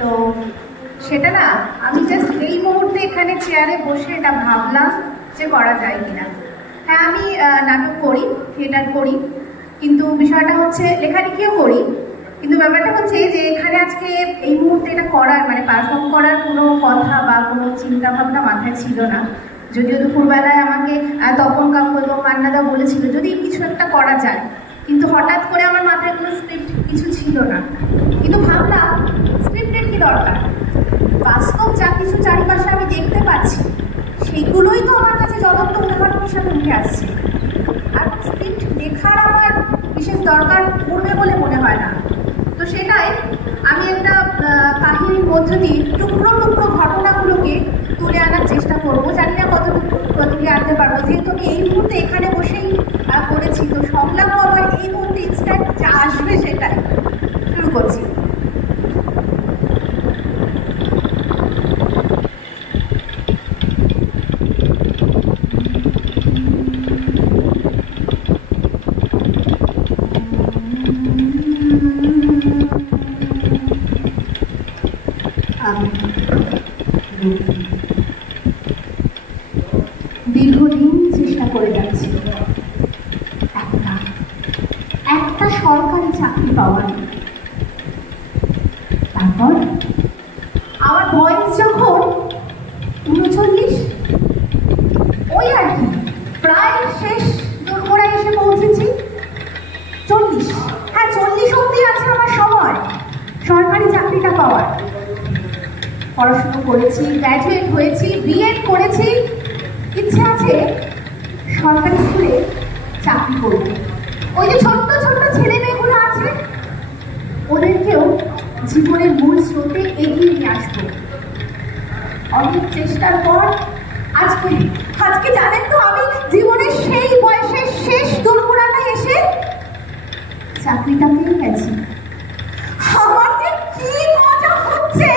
তো সেটা না আমি জাস্ট এই মুহূর্তে এখানে চেয়ারে বসে এটা ভাবলাম যে করা যায় কিনা। হ্যাঁ, আমি নাটক করি, থিয়েটার করি, কিন্তু বিষয়টা হচ্ছে লেখালেখিও করি, কিন্তু ব্যাপারটা হচ্ছে যে এখানে আজকে এই মুহূর্তে এটা করার মানে পারফর্ম করার কোনো কথা বা কোনো চিন্তা ভাবনা মাথায় ছিল না। যদিও দুপুরবেলায় আমাকে তপন কাকু এবং মান্নাদা বলেছিল যদি কিছু একটা করা যায়, কিন্তু হঠাৎ করে আমার মাথায় কোনো স্ক্রিপ্ট কিছু ছিল না। কিন্তু ভাবলাম স্ক্রিপ্টের কি দরকার, বাস্তব যা কিছু চারিপাশে আমি দেখতে পাচ্ছি সেইগুলোই তো আমার কাছে জ্বলন্ত উদাহরণ হিসাবে উঠে আসছে। আর স্ক্রিপ্ট লেখার আমার বিশেষ দরকার পড়বে বলে মনে হয় না। তো সেটাই আমি একটা কাহিনীর মধ্য দিয়ে টুকরো টুকরো ঘটনাগুলোকে তুলে আনার চেষ্টা করবো। জানি না কতটুকু তুলে আনতে পারবো, যেহেতু আমি এই মুহূর্তে এখানে বসেই করেছি। তো সংলাপ আমার এই মুহূর্তে ইনস্ট্যান্ট যা আসবে সেটাই শুরু করছি। দীর্ঘদিন চেষ্টা করে যাচ্ছি একটা সরকারি চাকরি পাওয়ার। তারপর আমার বয়স যখন 39, ওই আর কি প্রায় শেষ দোরগোড়ায় এসে পৌঁছেছি। 40, হ্যাঁ 40 অব্দি আছে আমার সময় সরকারি চাকরিটা পাওয়ার। পড়াশুনো করেছি, গ্র্যাজুয়েট হয়েছি, বিএড করেছি, ইচ্ছে আছে সরকারি স্কুলে চাকরি করব। ওই যে ছোট্ট ছোট্ট ছেলে মেয়েগুলো আছে ওদেরকেও জীবনের মূল স্রোতে এগিয়ে নিয়ে আসবো। অনেক চেষ্টার পর আজকে জানেন তো আমি জীবনের সেই বয়সের শেষ দোরগোড়াটায় এসে চাকরিটা পেয়ে গেছি। আমার যে কি মজা হচ্ছে,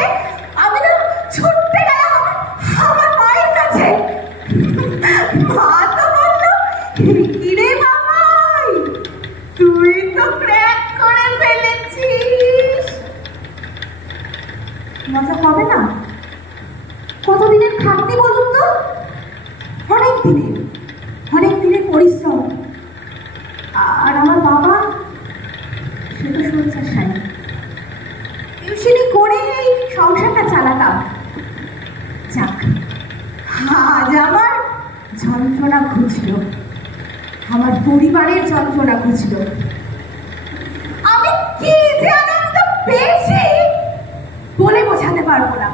আমি না ছুটতে গেলাম আমার মায়ের কাছে। মা তো বললো, কিরে বাবাই তুই তো ক্র্যাক করে ফেলেছিস। মজা হবে না? কতদিনের খাটনি বলুন তো? অনেক দিনের পরিশ্রম। আর আমার বাবা সে তো শয্যাশায়ী, টিউশনি করে এই সংসারটা চালাতাম। যাক, আজ আমার যন্ত্রণা ঘুচল, আমার পরিবারের যন্ত্রণা ঘুচল। আমি কি যে আনন্দ পেয়েছি বলে বোঝাতে পারবো না।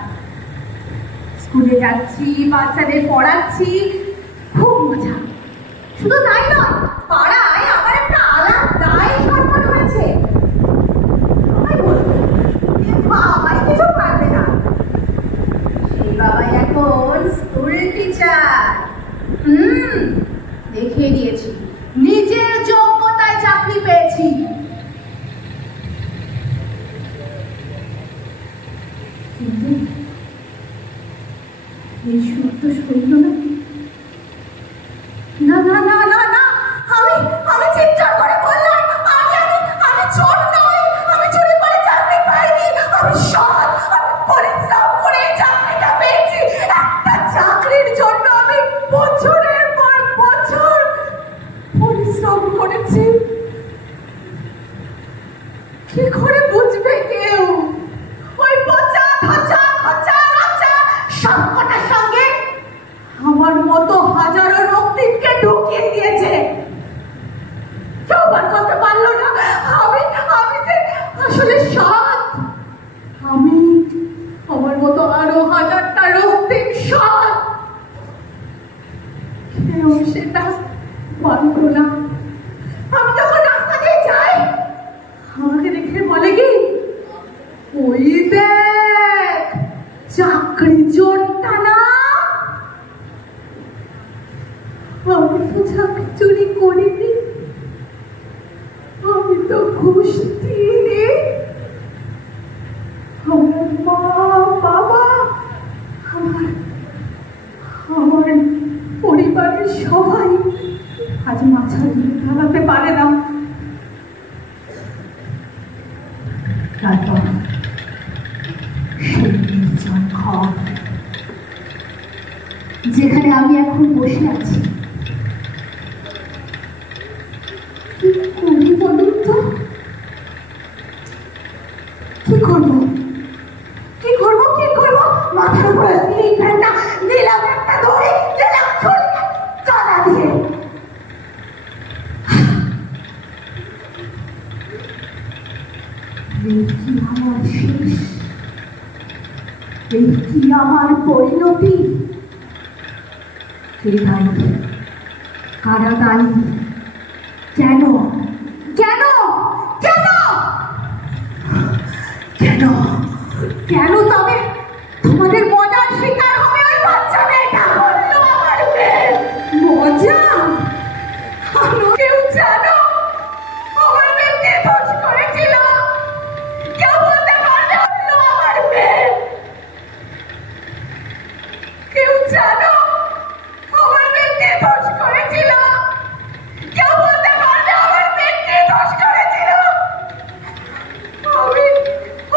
স্কুলে যাচ্ছি, বাচ্চাদের পড়াচ্ছি, খুব মজা। শুধু তাই নয়, পাড়ায় আমার একটা আলাদাই সম্মান হয়েছে। বাবাই কিছু পারবে না, সেই বাবাই এখন স্কুল টিচার। দেখিয়ে দিয়েছি, নিজের যোগ্যতায় চাকরি পেয়েছি। কিন্তু এই সুখ তো সইল না। না না না না না, আমি চিৎকার করে বললাম, আমি চোর নই, আমি চুরি করে চাকরি পাইনি, আমি সৎ, আমি পরিশ্রম করে চাকরিটা পেয়েছি। একটা চাকরির জন্য আমি বছরের পর বছর পরিশ্রম করেছি। কি করে বুঝবে কেউ? ওই পচা খচা খচা রাচা সবকটার সঙ্গে আমার মতো হাজারো রক্তিমকে ঢুকিয়ে দিয়েছে। কেউ বার করতে পারলো না আমি যে আসলে সৎ। আমি আমার মতো আরো হাজারটা রক্তিম সৎ, কেউ সেটা মানল না। আমি যখন রাস্তা দিয়ে যাই আমাকে দেখে বলে কি, ওই দেখ চাকরি চোরটা না। আমি তো চাকরি চুরি করিনি, আমি তো ঘুষ দিইনি। আমার মা বাবা, আমার পরিবারের সবাই আজ মাথা দিয়ে দাঁড়াতে পারে না। তারপর ঘর, যেখানে আমি এখন বসে আছি। কি করি বলুন তো? কি করবো কি করবো কি করবো? মাথার উপরে সিলিং ফ্যানটা দিলাম একটা দড়ি, দিলাম ছড়িয়ে তলা দিয়ে। এই কি আমার শেষ? এই কি আমার পরিণতি? কে দায়ী? কারা দায়ী? কেন কেন কেন কেন কেন? তবে তোমাদের মজার শিকার হবে ওই বাচ্চা মেয়েটা। বললো আমার মেয়ে মজা। কেউ জানো আমার মেয়েকে দোষ করেছিল? কেউ বলতে পারবে? বললো আমার মেয়ে। কেউ জানো আমার মেয়েকে দোষ করেছিল? কেউ বলতে পারবে আমার মেয়েকে দোষ করেছিল? আমি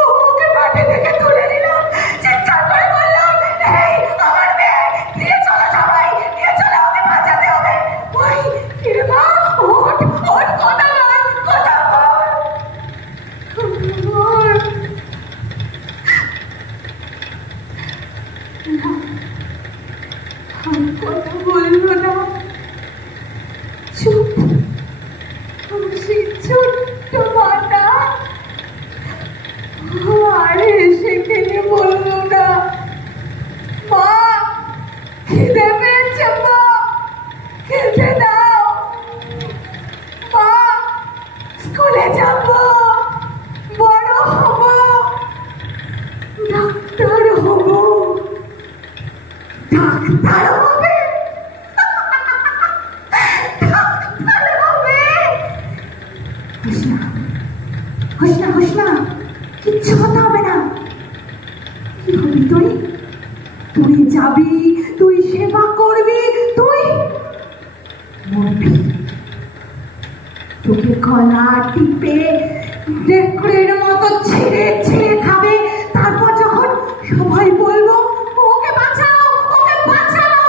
ওকে মাটি থেকে তুলে নিলাম, চিৎকার করে বললাম, এই আমার মেয়ে, নিয়ে চলো সবাই, নিয়ে চলো, ওকে বাঁচাতে হবে। ওই কিরে মা, ওঠ ওঠ, কথা বল, কথা বল। কথা বললো না, চুপ। সেই ছোট্ট মাটা আর এসে খেয়ে বললো না, মা খিদে পেয়েছে, মা খেতে দাও, মা স্কুলে যাব, বড় হব, ডাক্তার হব। ডাক্তার হবে? ডাক্তার হবে? হোস না হোস না হোস না, কিচ্ছু কথা হবে না। কি হবি তুই? তুই যাবি, তুই সেবা করবি, তুই মরবি। তোকে গলা টিপে নেকড়ের মতো ছিঁড়ে ছিঁড়ে খাবে। তারপর যখন সবাই বলবো, ওকে বাঁচাও, ওকে বাঁচাও,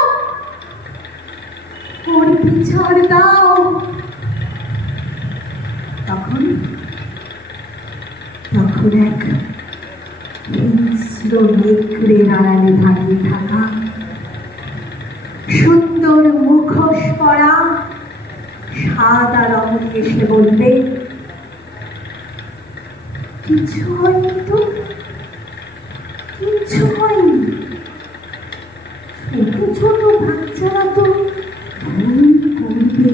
ওর বিচার দাও, তখন তখন এক হিংস্র নেকড়ের আড়ালে দাঁড়িয়ে থাকা সুন্দর মুখোশ পরা সাদা রঙে এসে বলবে, কিছু হয়নি তো, কিছু হয়নি। ছোট ছোট বাচ্চারা তো ভুল করবে।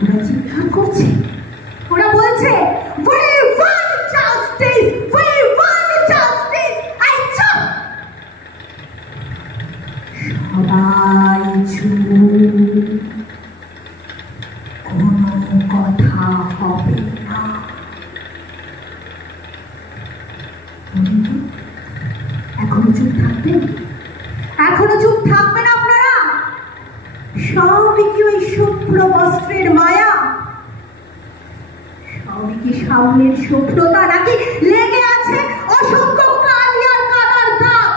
ওরা চিৎকার করছে, ওরা বলছে, we want justice, we want justice. I chop. সবাই চুপ, কোনো কথা হবে না। এখনো চুপ থাকবেন? এখনো চুপ থাকবেন আপনারা? সবই কি ওই শুভ্র বস্ত্রের মায়া? সবই কি সামনের শুভ্রতা, নাকি লেগে আছে অসংখ্য কালি আর কাদার দাগ?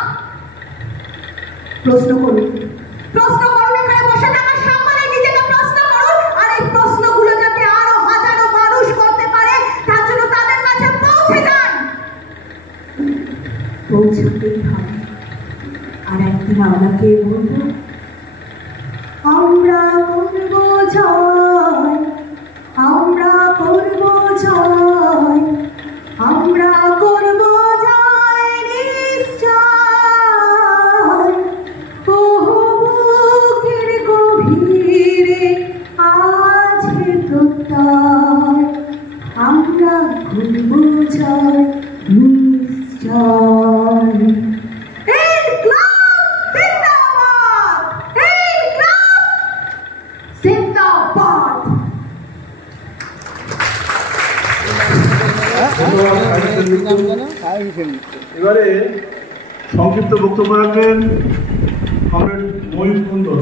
প্রশ্ন করুন, প্রশ্ন করুন। এখানে বসে থাকা সকলে নিজেকে প্রশ্ন করুন। আর এই প্রশ্নগুলো যাতে আরো হাজারো মানুষ করতে পারে, তার জন্য তাদের কাছে পৌঁছে যান। পৌঁছাতেই হবে। আর একদিন আপনাকে বলবো, আমরা করব জয়, আমরা করব জয়, আমরা করব জয় নিশ্চয়। বুকের গভীরে আছে প্রত্যয়, আমরা করব জয় নিশ্চয়। এবারে সংক্ষিপ্ত বক্তব্য রাখবেন কমরেড ময়ূর কুন্ডল।